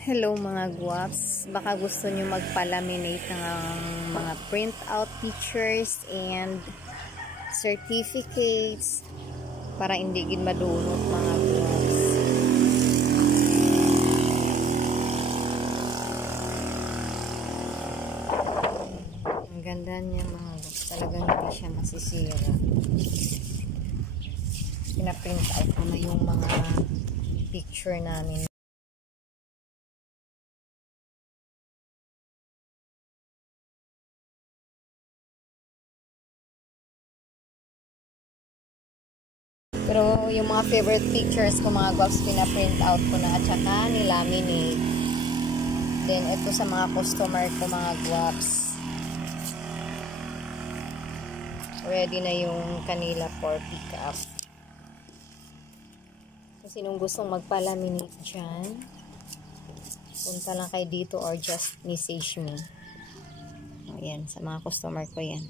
Hello mga guwaps, baka gusto nyo magpa-laminate ng mga print out pictures and certificates para hindi gid madunot mga guwaps. Ang ganda niya mga guwaps, talagang hindi siya masisira. Pina-print out ko na yung mga picture namin. Pero yung mga favorite pictures ko mga guwaps, pina-print out ko na at saka nilaminate. Then ito sa mga customer ko mga guwaps, ready na yung kanila for pick up. So sinong gustong magpa-laminate dyan, punta lang kayo dito or just message me. Ayan, sa mga customer ko yan.